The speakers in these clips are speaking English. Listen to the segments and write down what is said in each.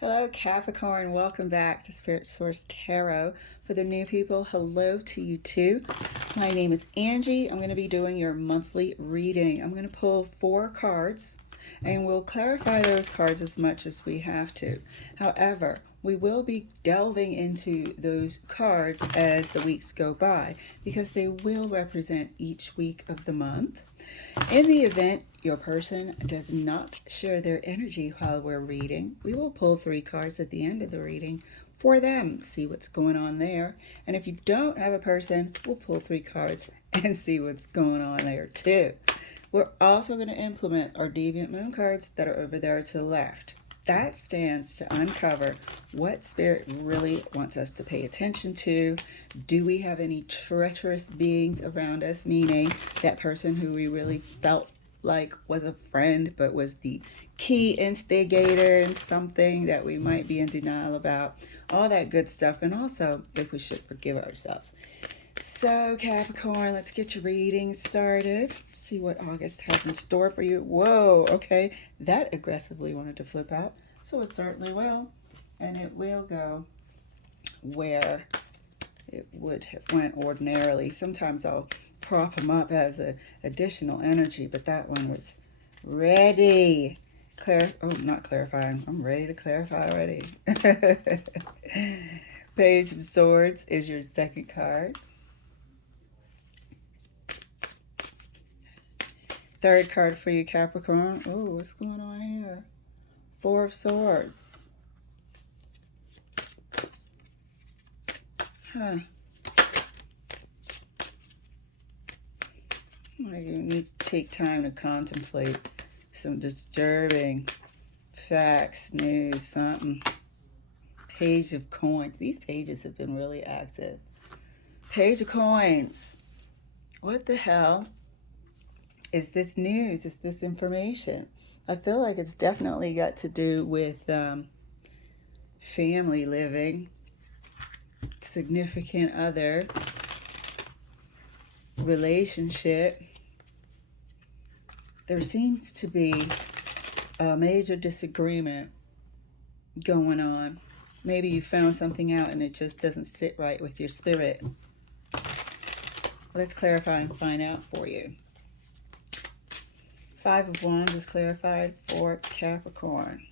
Hello, Capricorn. Welcome back to Spirit Source Tarot. For the new people, hello to you too. My name is Angie. I'm going to be doing your monthly reading. I'm going to pull 4 cards and we'll clarify those cards as much as we have to. However, we will be delving into those cards as the weeks go by because they will represent each week of the month. In the event your person does not share their energy while we're reading, we will pull 3 cards at the end of the reading for them, see what's going on there. And if you don't have a person, we'll pull 3 cards and see what's going on there too. We're also going to implement our deviant moon cards that are over there to the left. That stands to uncover what Spirit really wants us to pay attention to. Do we have any treacherous beings around us, meaning that person who we really felt like was a friend but was the key instigator in something that we might be in denial about, all that good stuff, and also if we should forgive ourselves. So Capricorn, let's get your reading started. See what August has in store for you. Whoa, okay, that aggressively wanted to flip out, so it certainly will, and it will go where it would have went ordinarily. Sometimes I'll prop them up as an additional energy, but that one was ready. Not clarifying. I'm ready to clarify already. Page of Swords is your second card. Third card for you, Capricorn. Oh, what's going on here? 4 of Swords. Huh. Like you need to take time to contemplate some disturbing facts, news, something. Page of Coins. These pages have been really active. Page of Coins. What the hell is this news? Is this information? I feel like it's definitely got to do with family living, significant other, relationship. There seems to be a major disagreement going on. Maybe you found something out and it just doesn't sit right with your spirit. Let's clarify and find out for you. 5 of Wands is clarified for Capricorn.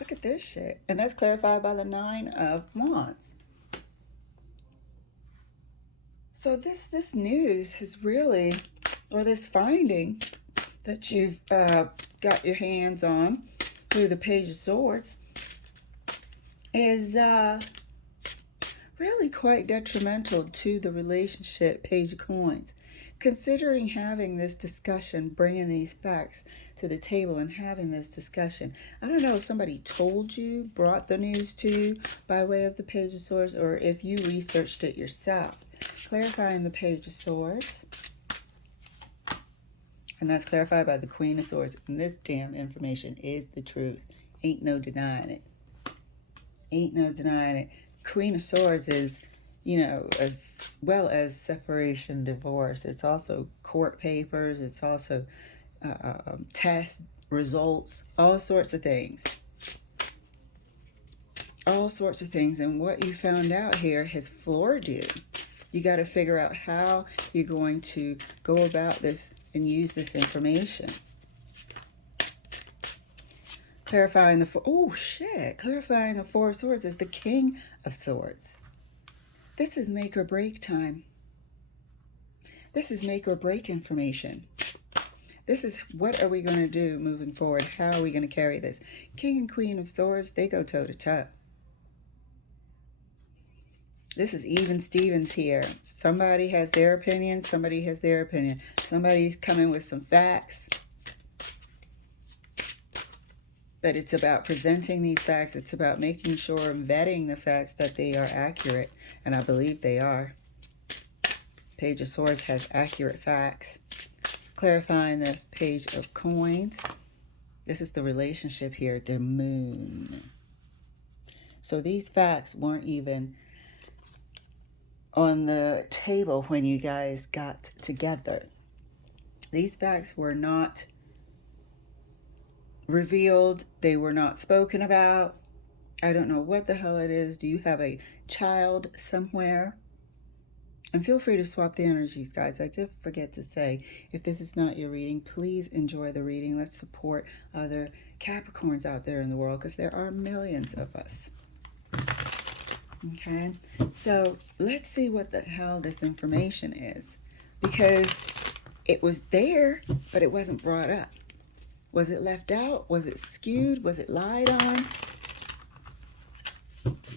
Look at this shit. And that's clarified by the 9 of Wands. So this news has really, or this finding that you've got your hands on through the Page of Swords is really quite detrimental to the relationship, Page of Coins. Considering having this discussion, bringing these facts to the table and having this discussion, I don't know if somebody told you, brought the news to you by way of the Page of Swords, or if you researched it yourself. Clarifying the Page of Swords. And that's clarified by the Queen of Swords. And this damn information is the truth. Ain't no denying it. Ain't no denying it. Queen of Swords is, you know, as well as separation, divorce. It's also court papers. It's also test results. All sorts of things. All sorts of things. And what you found out here has floored you. You got to figure out how you're going to go about this and use this information. Clarifying the clarifying the 4 of Swords is the King of Swords. This is make or break time. This is make or break information. This is what are we going to do moving forward? How are we going to carry this? King and Queen of Swords, they go toe to toe. This is even Stevens here. Somebody has their opinion. Somebody has their opinion. Somebody's coming with some facts. But it's about presenting these facts. It's about making sure and vetting the facts that they are accurate. And I believe they are. Page of Swords has accurate facts. Clarifying the Page of Coins. This is the relationship here, the moon. So these facts weren't even on the table when you guys got together. These facts were not revealed. They were not spoken about. I don't know what the hell it is. Do you have a child somewhere? And feel free to swap the energies, guys. I did forget to say, if this is not your reading, please enjoy the reading. Let's support other Capricorns out there in the world, because there are millions of us. Okay, so let's see what the hell this information is, because it was there, but it wasn't brought up. Was it left out? Was it skewed? Was it lied on?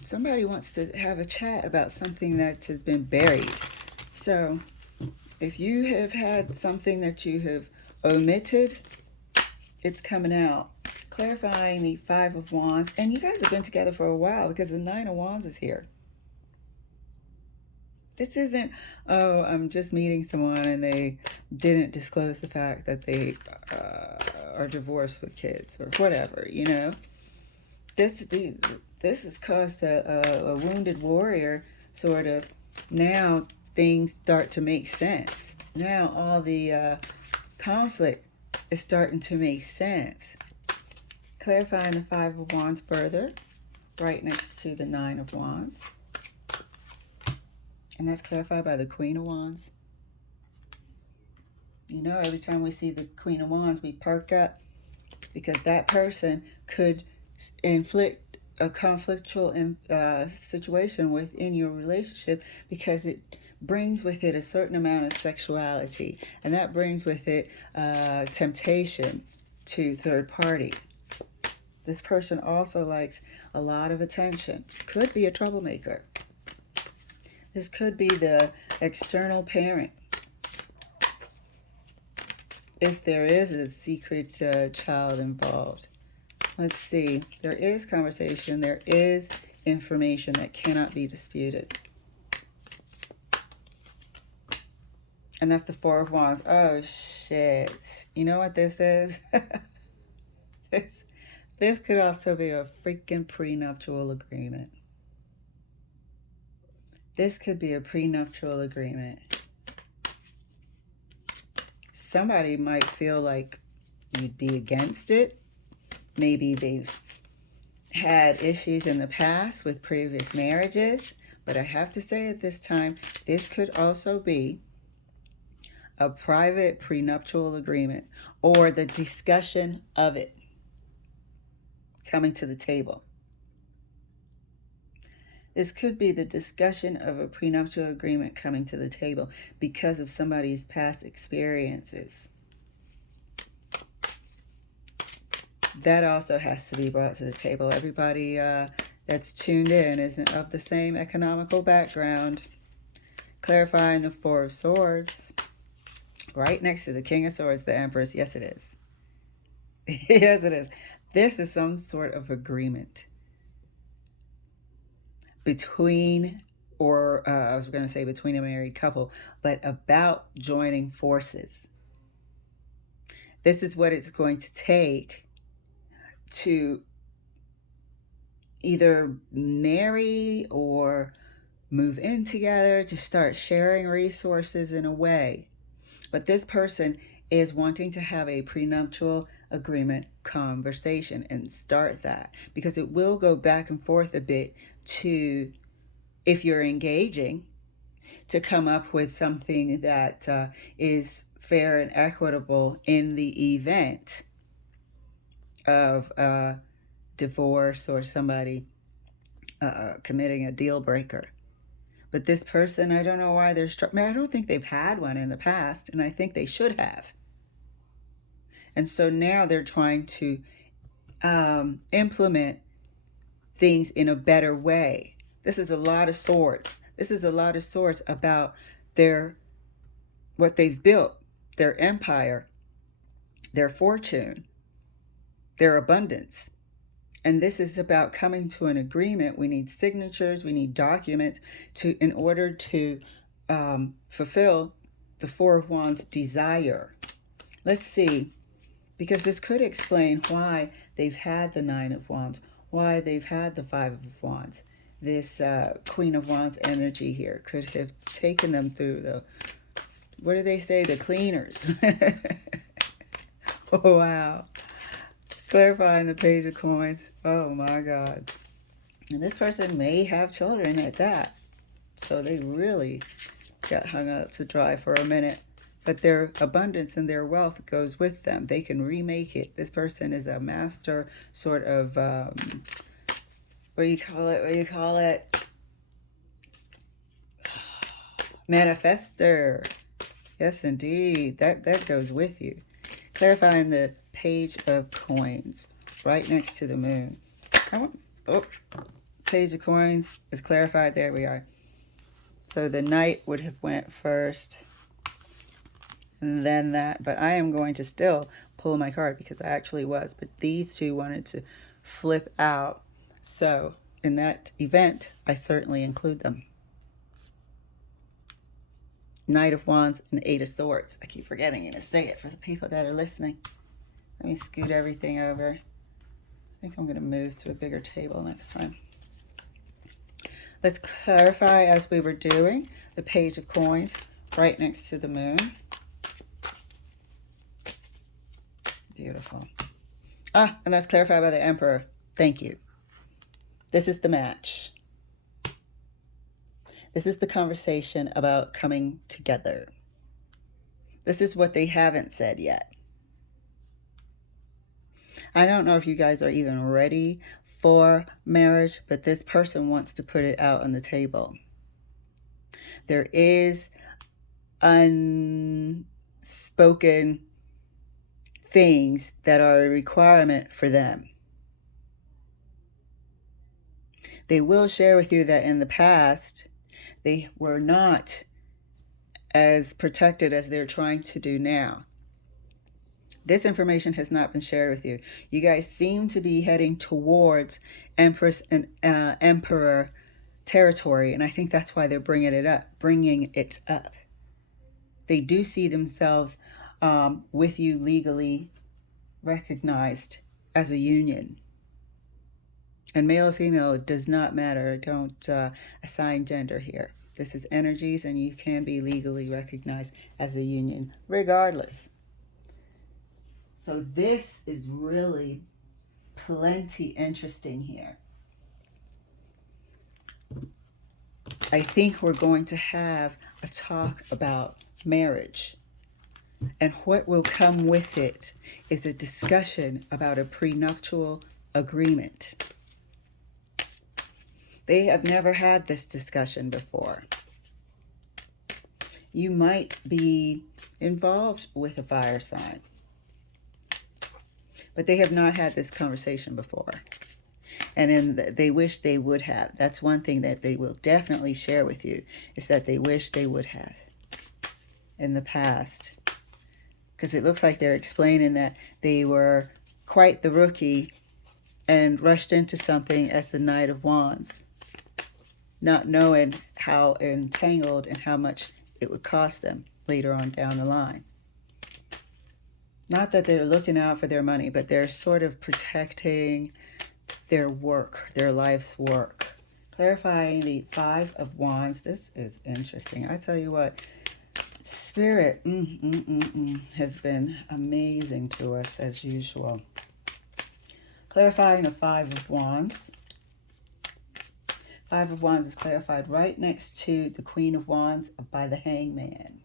Somebody wants to have a chat about something that has been buried. So if you have had something that you have omitted, it's coming out. Clarifying the Five of Wands. And you guys have been together for a while, because the Nine of Wands is here. This isn't, oh, I'm just meeting someone and they didn't disclose the fact that they are divorced with kids or whatever, you know. This has caused a wounded warrior, sort of. Now things start to make sense. Now all the conflict is starting to make sense. Clarifying the Five of Wands further, right next to the Nine of Wands. And that's clarified by the Queen of Wands. You know, every time we see the Queen of Wands, we perk up, because that person could inflict a conflictual situation within your relationship, because it brings with it a certain amount of sexuality, and that brings with it temptation to third party. This person also likes a lot of attention. Could be a troublemaker. This could be the external parent, if there is a secret child involved. Let's see. There is conversation. There is information that cannot be disputed. And that's the Four of Wands. Oh, shit. You know what this is? This could also be a freaking prenuptial agreement. This could be a prenuptial agreement. Somebody might feel like you'd be against it. Maybe they've had issues in the past with previous marriages. But I have to say at this time, this could also be a private prenuptial agreement, or the discussion of it coming to the table. This could be the discussion of a prenuptial agreement coming to the table because of somebody's past experiences. That also has to be brought to the table. Everybody that's tuned in isn't of the same economical background. Clarifying the Four of Swords. Right next to the King of Swords, the Empress. Yes, it is. Yes, it is. This is some sort of agreement between, or I was going to say between a married couple, but about joining forces. This is what it's going to take to either marry or move in together, to start sharing resources in a way. But this person is wanting to have a prenuptial agreement conversation and start that, because it will go back and forth a bit to, if you're engaging, to come up with something that is fair and equitable in the event of divorce or somebody committing a deal breaker. But this person, I don't know why they're I don't think they've had one in the past, and I think they should have. And so now they're trying to implement things in a better way. This is a lot of swords. This is a lot of swords about what they've built, their empire, their fortune, their abundance. And this is about coming to an agreement. We need signatures, we need documents in order to fulfill the Four of Wands desire. Let's see, because this could explain why they've had the Nine of Wands, why they've had the Five of Wands. This Queen of Wands energy here could have taken them through the, what do they say, the cleaners. Oh, wow. Clarifying the Page of Coins. Oh my God. And this person may have children at that. So they really got hung out to dry for a minute. But their abundance and their wealth goes with them. They can remake it. This person is a master sort of, what do you call it? Manifester. Yes, indeed. That goes with you. Clarifying the Page of Coins right next to the moon. Page of Coins is clarified. There we are. So the Knight would have went first. And then that. But I am going to still pull my card because I actually was. But these two wanted to flip out. So in that event, I certainly include them. Knight of Wands and Eight of Swords. I keep forgetting to say it for the people that are listening. Let me scoot everything over. I think I'm going to move to a bigger table next time. Let's clarify, as we were doing, the Page of Coins right next to the moon. Beautiful. And that's clarified by the Emperor. Thank you. This is the match. This is the conversation about coming together. This is what they haven't said yet. I don't know if you guys are even ready for marriage, but this person wants to put it out on the table. There is unspoken things that are a requirement for them. They will share with you that in the past, they were not as protected as they're trying to do now. This information has not been shared with you. You guys seem to be heading towards Empress and Emperor territory, and I think that's why they're bringing it up. They do see themselves with you legally recognized as a union. And male or female does not matter. Don't assign gender here. This is energies, and you can be legally recognized as a union regardless. So this is really plenty interesting here. I think we're going to have a talk about marriage. And what will come with it is a discussion about a prenuptial agreement. They have never had this discussion before. You might be involved with a fire sign, but they have not had this conversation before. And they wish they would have. That's one thing that they will definitely share with you, is that they wish they would have in the past. Because it looks like they're explaining that they were quite the rookie and rushed into something as the Knight of Wands, not knowing how entangled and how much it would cost them later on down the line. Not that they're looking out for their money, but they're sort of protecting their work, their life's work. Clarifying the Five of Wands. This is interesting. I tell you what, Spirit has been amazing to us as usual. Clarifying the Five of Wands. Five of Wands is clarified right next to the Queen of Wands by the Hangman.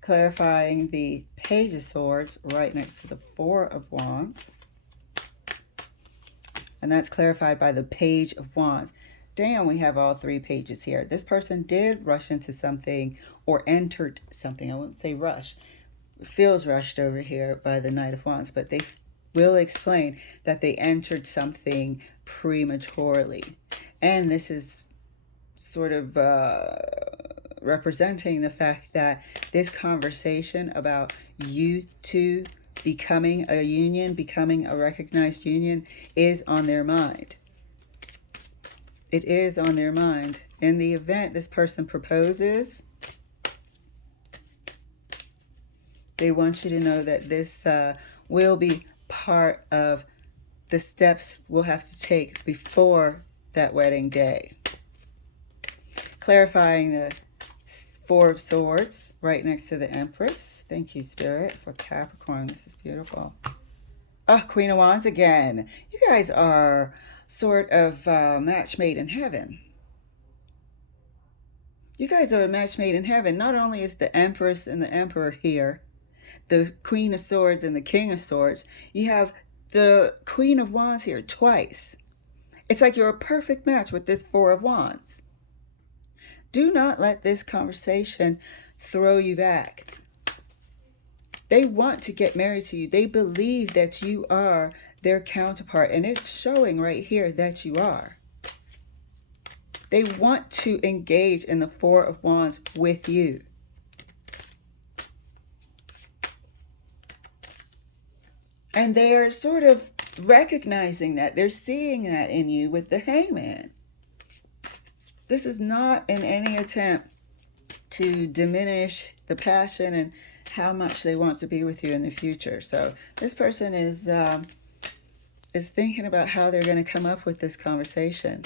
Clarifying the Page of Swords right next to the Four of Wands. And that's clarified by the Page of Wands. Damn, we have all three pages here. This person did rush into something or entered something. I won't say rush. It feels rushed over here by the Knight of Wands, but they will explain that they entered something prematurely. And this is sort of representing the fact that this conversation about you two becoming a union, becoming a recognized union, is on their mind. It is on their mind. In the event this person proposes, they want you to know that this will be part of the steps we'll have to take before that wedding day. Clarifying the Four of Swords right next to the Empress. Thank you, Spirit, for Capricorn. This is beautiful. Oh, Queen of Wands again. You guys are sort of match made in heaven. You guys are a match made in heaven. Not only is the Empress and the Emperor here, the Queen of Swords and the King of Swords, you have the Queen of Wands here twice. It's like you're a perfect match with this Four of Wands. Do not let this conversation throw you back. They want to get married to you. They believe that you are their counterpart, and it's showing right here that you are. They want to engage in the Four of Wands with you. And they're sort of recognizing that. They're seeing that in you with the Hangman. This is not in any attempt to diminish the passion and how much they want to be with you in the future. So this person is thinking about how they're going to come up with this conversation.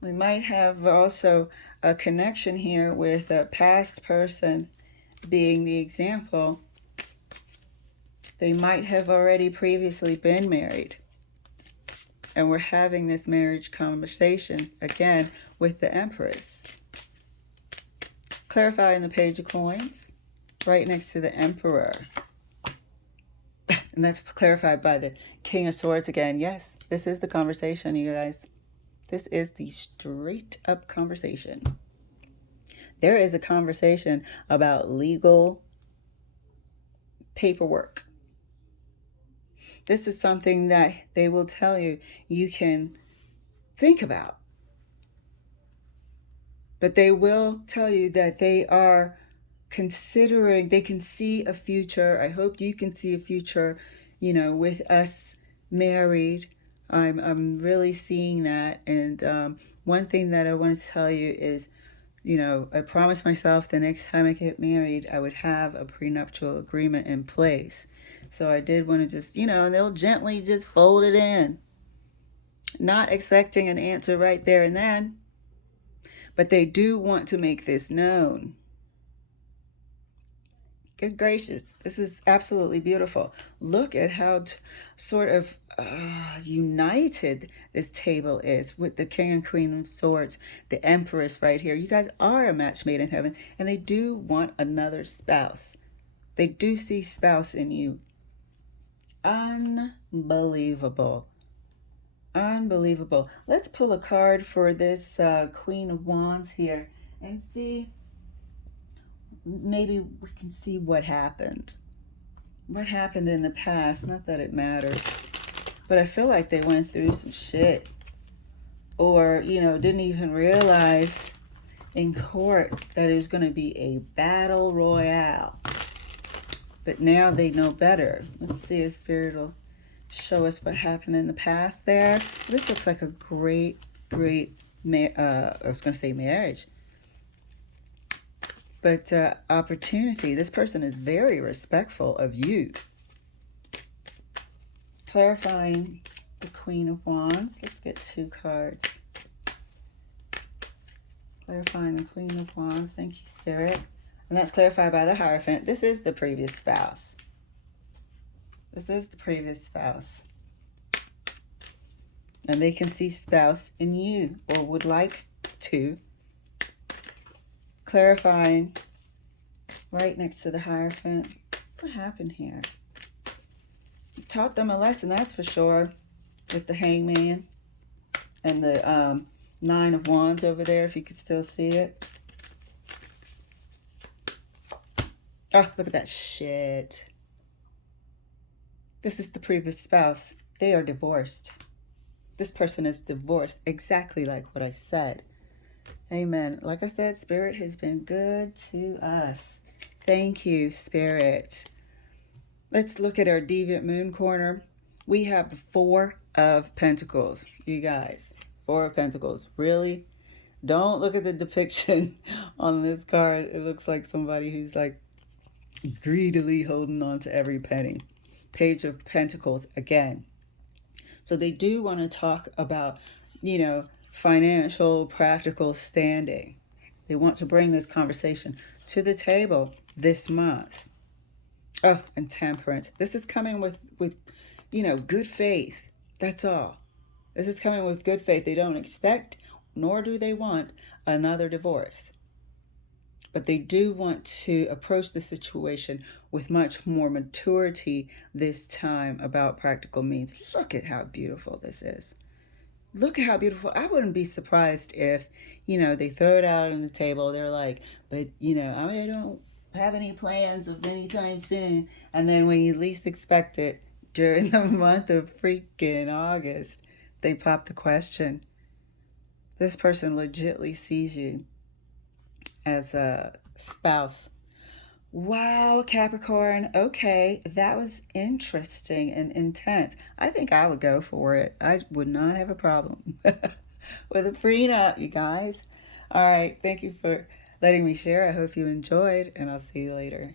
We might have also a connection here with a past person being the example. They might have already previously been married, and we're having this marriage conversation again with the Empress. Clarifying the Page of Coins right next to the Emperor. And that's clarified by the King of Swords again. Yes, this is the conversation, you guys. This is the straight up conversation. There is a conversation about legal paperwork. This is something that they will tell you you can think about. But they will tell you that they are considering, they can see a future. I hope you can see a future, you know, with us married. I'm really seeing that. And one thing that I want to tell you is, you know, I promised myself the next time I get married, I would have a prenuptial agreement in place. So I did want to just, you know, and they'll gently just fold it in. Not expecting an answer right there and then. But they do want to make this known. Good gracious, this is absolutely beautiful. Look at how sort of united this table is with the King and Queen of Swords, the Empress right here. You guys are a match made in heaven, and they do want another spouse. They do see spouse in you. Unbelievable. Unbelievable. Let's pull a card for this Queen of Wands here and see. Maybe we can see what happened. What happened in the past. Not that it matters. But I feel like they went through some shit. Or, you know, didn't even realize in court that it was going to be a battle royale. But now they know better. Let's see if Spirit will show us what happened in the past there. This looks like a great, I was going to say marriage. But opportunity. This person is very respectful of you. Clarifying the Queen of Wands. Let's get 2 cards. Clarifying the Queen of Wands. Thank you, Spirit. And that's clarified by the Hierophant. This is the previous spouse. This is the previous spouse. And they can see spouse in you, or would like to. Clarifying right next to the Hierophant. What happened here? You taught them a lesson, that's for sure, with the Hangman and the 9 of Wands over there, if you could still see it. Oh, look at that shit. This is the previous spouse. They are divorced. This person is divorced, exactly like what I said. Amen. Like I said, Spirit has been good to us. Thank you, Spirit. Let's look at our Deviant Moon corner. We have the 4 of Pentacles, you guys. 4 of Pentacles. Really? Don't look at the depiction on this card. It looks like somebody who's like greedily holding on to every penny. Page of Pentacles again. So they do want to talk about, you know, financial, practical standing. They want to bring this conversation to the table this month. Oh, and temperance. This is coming with good faith. That's all. This is coming with good faith. They don't expect, nor do they want, another divorce. But they do want to approach the situation with much more maturity this time about practical means. Look at how beautiful this is. Look at how beautiful. I wouldn't be surprised if, they throw it out on the table. They're like, but, I don't have any plans of any time soon. And then when you least expect it, during the month of freaking August, they pop the question. This person legitly sees you as a spouse. Wow, Capricorn. Okay, that was interesting and intense. I think I would go for it. I would not have a problem with a prenup, you guys. All right, thank you for letting me share. I hope you enjoyed, and I'll see you later.